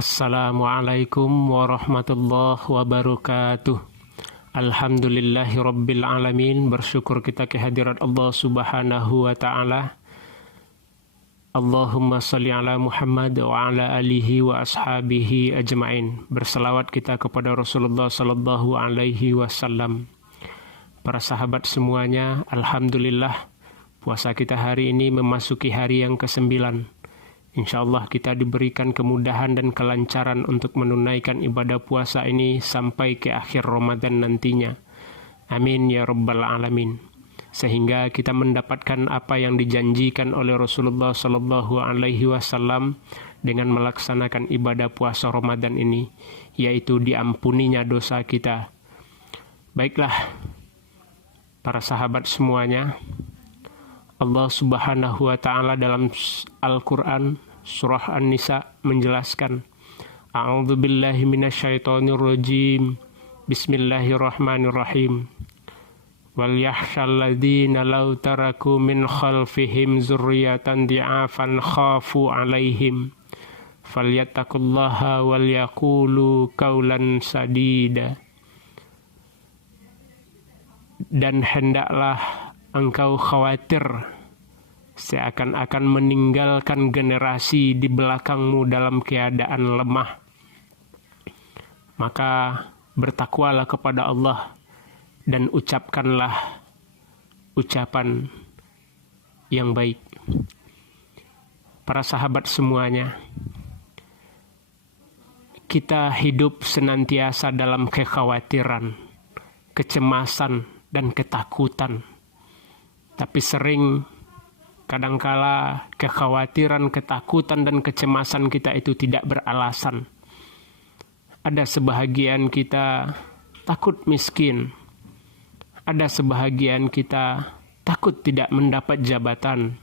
Assalamualaikum warahmatullahi wabarakatuh. Alhamdulillahirabbil alamin. Bersyukur kita kehadirat Allah Subhanahu wa taala. Allahumma shalli ala Muhammad wa ala alihi wa ashabihi ajmain. Berselawat kita kepada Rasulullah sallallahu alaihi wasallam. Para sahabat semuanya, alhamdulillah puasa kita hari ini memasuki hari yang ke-9. InsyaAllah kita diberikan kemudahan dan kelancaran untuk menunaikan ibadah puasa ini sampai ke akhir Ramadan nantinya. Amin ya rabbal alamin. Sehingga kita mendapatkan apa yang dijanjikan oleh Rasulullah sallallahu alaihi wasallam dengan melaksanakan ibadah puasa Ramadan ini, yaitu diampuninya dosa kita. Baiklah, para sahabat semuanya, Allah Subhanahu wa taala dalam Al-Qur'an surah An-Nisa menjelaskan, A'udzubillahi minasyaitonirrajim. Bismillahirrahmanirrahim. Wal yakhshal ladzina law taraku min khalfihim dzurriyyatan di'afan khafu 'alaihim falyattaqullaha wal yaqulu qawlan sadida. Dan hendaklah engkau khawatir seakan-akan meninggalkan generasi di belakangmu dalam keadaan lemah. Maka bertakwalah kepada Allah dan ucapkanlah ucapan yang baik. Para sahabat semuanya, kita hidup senantiasa dalam kekhawatiran, kecemasan, dan ketakutan. Tapi sering, kadangkala kekhawatiran, ketakutan, dan kecemasan kita itu tidak beralasan. Ada sebahagian kita takut miskin. Ada sebahagian kita takut tidak mendapat jabatan.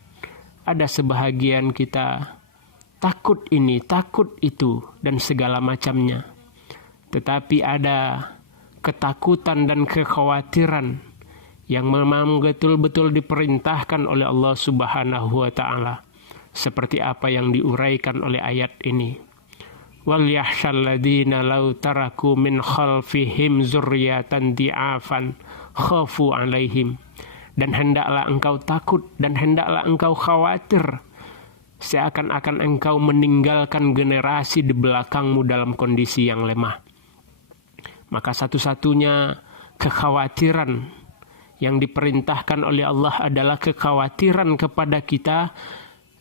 Ada sebahagian kita takut ini, takut itu, dan segala macamnya. Tetapi ada ketakutan dan kekhawatiran yang memang betul-betul diperintahkan oleh Allah Subhanahu wa taala, seperti apa yang diuraikan oleh ayat ini. Wal yakhshal ladzina law taraku min khalfihim dzurriyyatan di'afan khafu 'alaihim. Dan hendaklah engkau takut dan hendaklah engkau khawatir seakan-akan engkau meninggalkan generasi di belakangmu dalam kondisi yang lemah. Maka satu-satunya kekhawatiran yang diperintahkan oleh Allah adalah kekhawatiran kepada kita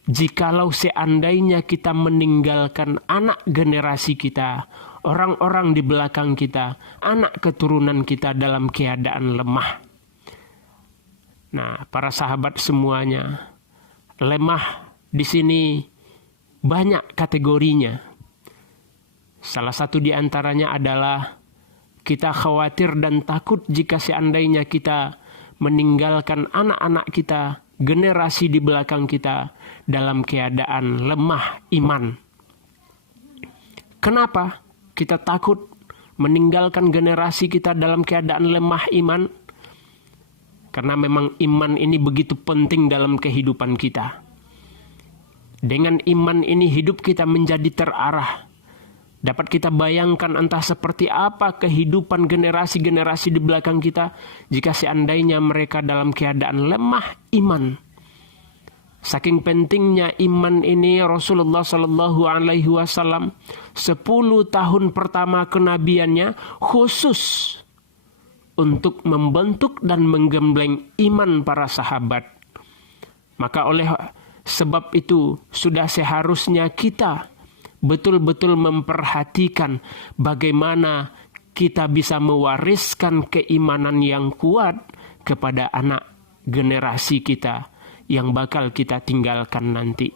jikalau seandainya kita meninggalkan anak generasi kita, orang-orang di belakang kita, anak keturunan kita dalam keadaan lemah. Nah, para sahabat semuanya, lemah di sini banyak kategorinya. Salah satu di antaranya adalah kita khawatir dan takut jika seandainya kita meninggalkan anak-anak kita, generasi di belakang kita dalam keadaan lemah iman. Kenapa kita takut meninggalkan generasi kita dalam keadaan lemah iman? Karena memang iman ini begitu penting dalam kehidupan kita. Dengan iman ini hidup kita menjadi terarah. Dapat kita bayangkan entah seperti apa kehidupan generasi-generasi di belakang kita jika seandainya mereka dalam keadaan lemah iman. Saking pentingnya iman ini, Rasulullah Sallallahu Alaihi Wasallam 10 tahun pertama kenabiannya khusus untuk membentuk dan menggembleng iman para sahabat. Maka oleh sebab itu sudah seharusnya kita betul-betul memperhatikan bagaimana kita bisa mewariskan keimanan yang kuat kepada anak generasi kita yang bakal kita tinggalkan nanti.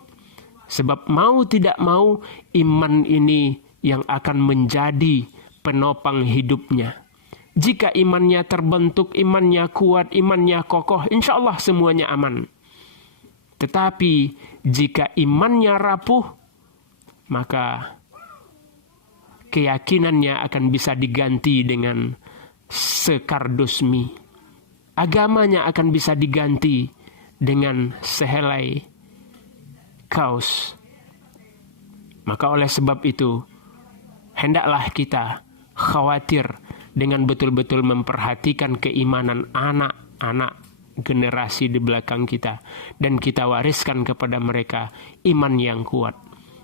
Sebab mau tidak mau iman ini yang akan menjadi penopang hidupnya. Jika imannya terbentuk, imannya kuat, imannya kokoh, insya Allah semuanya aman. Tetapi jika imannya rapuh, maka keyakinannya akan bisa diganti dengan sekardus mie. Agamanya akan bisa diganti dengan sehelai kaos. Maka oleh sebab itu, hendaklah kita khawatir dengan betul-betul memperhatikan keimanan anak-anak generasi di belakang kita. Dan kita wariskan kepada mereka iman yang kuat.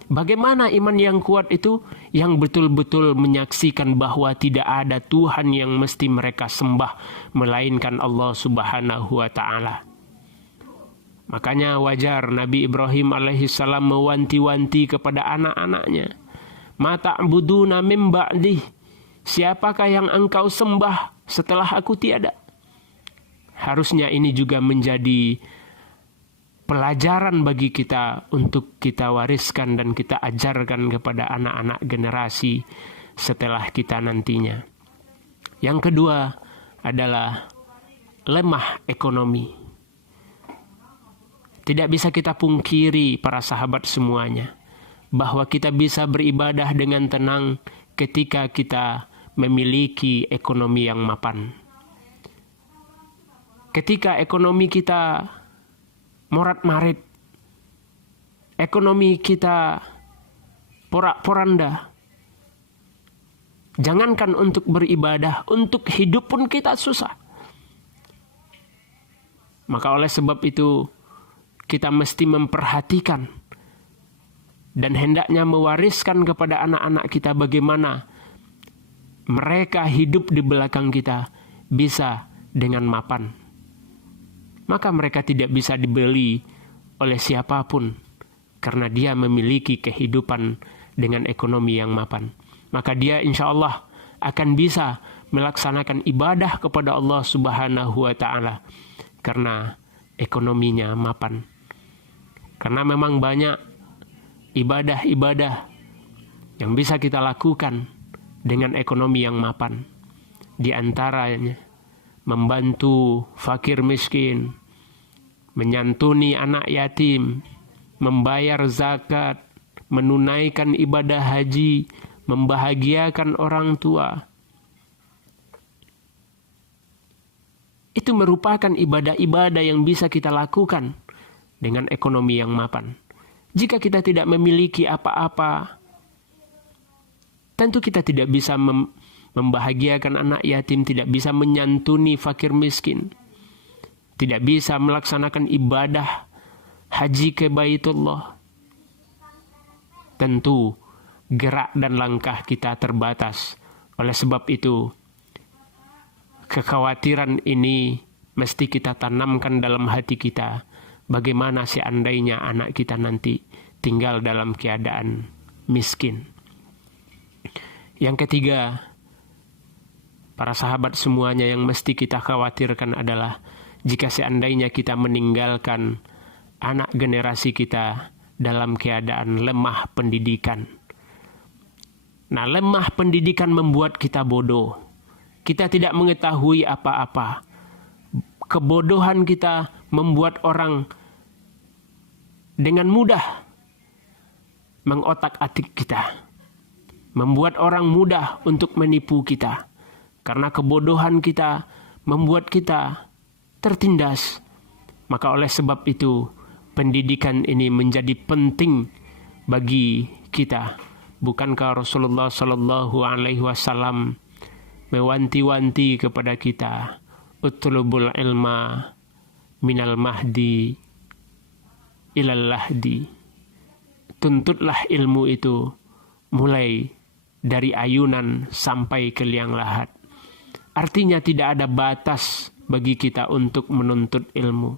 Bagaimana iman yang kuat itu? Yang betul-betul menyaksikan bahwa tidak ada Tuhan yang mesti mereka sembah, melainkan Allah Subhanahu wa Ta'ala. Makanya wajar Nabi Ibrahim alaihissalam mewanti-wanti kepada anak-anaknya. Ma ta'buduna min ba'di. Siapakah yang engkau sembah setelah aku tiada? Harusnya ini juga menjadi pelajaran bagi kita untuk kita wariskan dan kita ajarkan kepada anak-anak generasi setelah kita nantinya. Yang kedua adalah lemah ekonomi. Tidak bisa kita pungkiri para sahabat semuanya, bahwa kita bisa beribadah dengan tenang ketika kita memiliki ekonomi yang mapan. Ketika ekonomi kita morat-marit, ekonomi kita porak-poranda, jangankan untuk beribadah, untuk hidup pun kita susah. Maka oleh sebab itu, kita mesti memperhatikan dan hendaknya mewariskan kepada anak-anak kita bagaimana mereka hidup di belakang kita bisa dengan mapan. Maka mereka tidak bisa dibeli oleh siapapun karena dia memiliki kehidupan dengan ekonomi yang mapan. Maka dia insya Allah akan bisa melaksanakan ibadah kepada Allah Subhanahu wa Ta'ala karena ekonominya mapan. Karena memang banyak ibadah-ibadah yang bisa kita lakukan dengan ekonomi yang mapan. Di antaranya membantu fakir miskin, menyantuni anak yatim, membayar zakat, menunaikan ibadah haji, membahagiakan orang tua. Itu merupakan ibadah-ibadah yang bisa kita lakukan dengan ekonomi yang mapan. Jika kita tidak memiliki apa-apa, tentu kita tidak bisa membahagiakan anak yatim, tidak bisa menyantuni fakir miskin, tidak bisa melaksanakan ibadah haji ke Baitullah. Tentu gerak dan langkah kita terbatas. Oleh sebab itu, kekhawatiran ini mesti kita tanamkan dalam hati kita. Bagaimana seandainya anak kita nanti tinggal dalam keadaan miskin. Yang ketiga, para sahabat semuanya yang mesti kita khawatirkan adalah jika seandainya kita meninggalkan anak generasi kita dalam keadaan lemah pendidikan. Nah, lemah pendidikan membuat kita bodoh. Kita tidak mengetahui apa-apa. Kebodohan kita membuat orang dengan mudah mengotak-atik kita. Membuat orang mudah untuk menipu kita. Karena kebodohan kita membuat kita tertindas. Maka oleh sebab itu, pendidikan ini menjadi penting bagi kita. Bukankah Rasulullah Sallallahu Alaihi Wasallam mewanti-wanti kepada kita, utlubul ilma minal mahdi ilal lahdi. Tuntutlah ilmu itu mulai dari ayunan sampai ke liang lahat. Artinya tidak ada batas bagi kita untuk menuntut ilmu.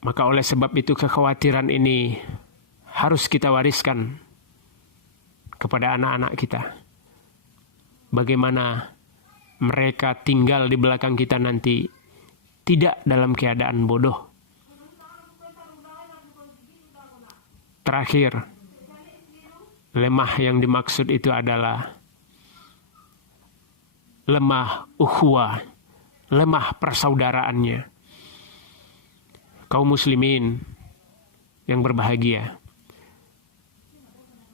Maka oleh sebab itu kekhawatiran ini harus kita wariskan kepada anak-anak kita. Bagaimana mereka tinggal di belakang kita nanti tidak dalam keadaan bodoh. Terakhir, Lemah yang dimaksud itu adalah lemah ukhuwah, lemah persaudaraannya. Kaum muslimin yang berbahagia,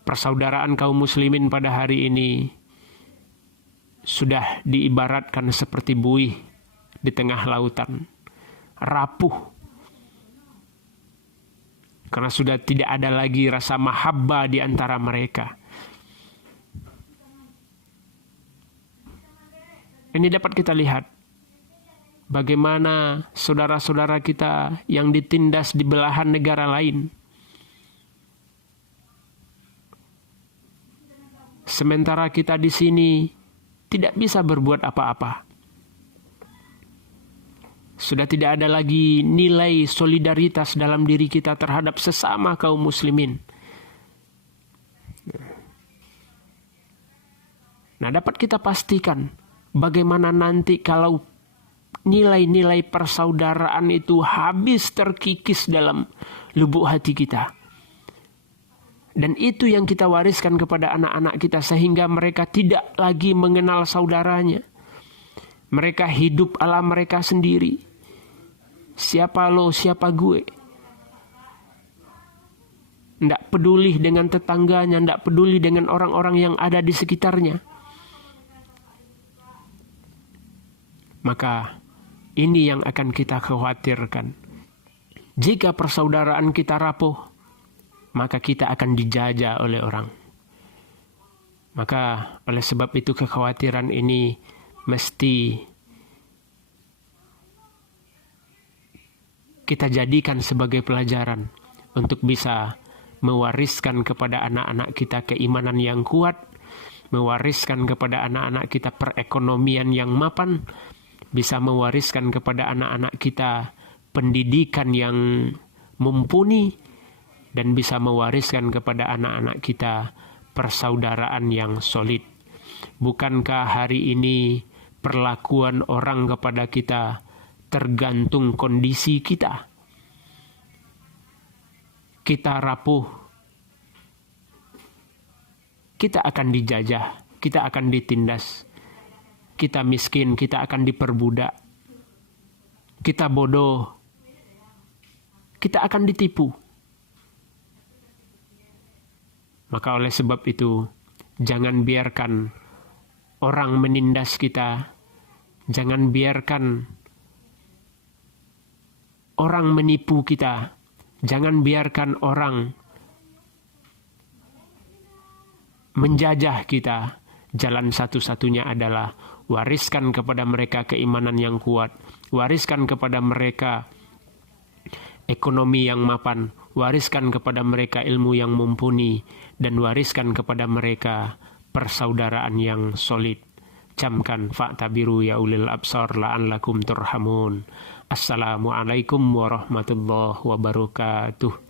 persaudaraan kaum muslimin pada hari ini sudah diibaratkan seperti buih di tengah lautan, rapuh. Karena sudah tidak ada lagi rasa mahabbah di antara mereka. Ini dapat kita lihat bagaimana saudara-saudara kita yang ditindas di belahan negara lain. Sementara kita di sini tidak bisa berbuat apa-apa. Sudah tidak ada lagi nilai solidaritas dalam diri kita terhadap sesama kaum muslimin. Nah, dapat kita pastikan bagaimana nanti kalau nilai-nilai persaudaraan itu habis terkikis dalam lubuk hati kita. Dan itu yang kita wariskan kepada anak-anak kita sehingga mereka tidak lagi mengenal saudaranya. Mereka hidup ala mereka sendiri. Siapa lo, siapa gue. Tidak peduli dengan tetangganya, tidak peduli dengan orang-orang yang ada di sekitarnya. Maka ini yang akan kita khawatirkan. Jika persaudaraan kita rapuh, maka kita akan dijajah oleh orang. Maka oleh sebab itu kekhawatiran ini mesti kita jadikan sebagai pelajaran untuk bisa mewariskan kepada anak-anak kita keimanan yang kuat, mewariskan kepada anak-anak kita perekonomian yang mapan, bisa mewariskan kepada anak-anak kita pendidikan yang mumpuni, dan bisa mewariskan kepada anak-anak kita persaudaraan yang solid. Bukankah hari ini perlakuan orang kepada kita tergantung kondisi kita? Kita rapuh, kita akan dijajah, kita akan ditindas. Kita miskin, kita akan diperbudak. Kita bodoh, kita akan ditipu. Maka oleh sebab itu, jangan biarkan orang menindas kita. Jangan biarkan orang menipu kita. Jangan biarkan orang menjajah kita. Jalan satu-satunya adalah wariskan kepada mereka keimanan yang kuat. Wariskan kepada mereka ekonomi yang mapan. Wariskan kepada mereka ilmu yang mumpuni. Dan wariskan kepada mereka persaudaraan yang solid. Camkan fa'tabiru ya ulil absar la'allakum turhamun. Assalamualaikum warahmatullahi wabarakatuh.